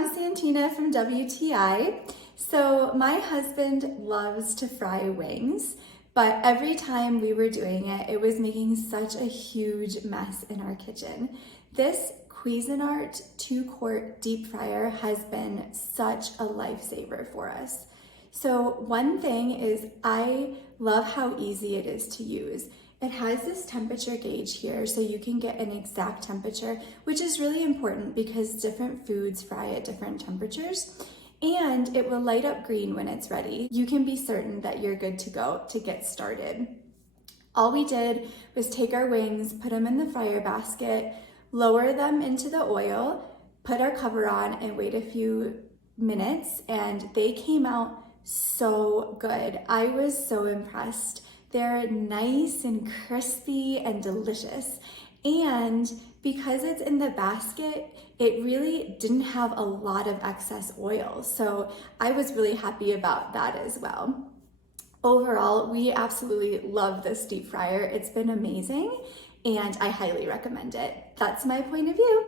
I'm Santina from WTI. So my husband loves to fry wings, but every time we were doing it, it was making such a huge mess in our kitchen. This Cuisinart 2-quart deep fryer has been such a lifesaver for us. So one thing is I love how easy it is to use. It has this temperature gauge here so you can get an exact temperature, which is really important because different foods fry at different temperatures, and it will light up green when it's ready. You can be certain that you're good to go to get started. All we did was take our wings, put them in the fryer basket, lower them into the oil, put our cover on, and wait a few minutes, and they came out so good. I was so impressed. They're nice and crispy and delicious. And because it's in the basket, it really didn't have a lot of excess oil. So I was really happy about that as well. Overall, we absolutely love this deep fryer. It's been amazing and I highly recommend it. That's my point of view.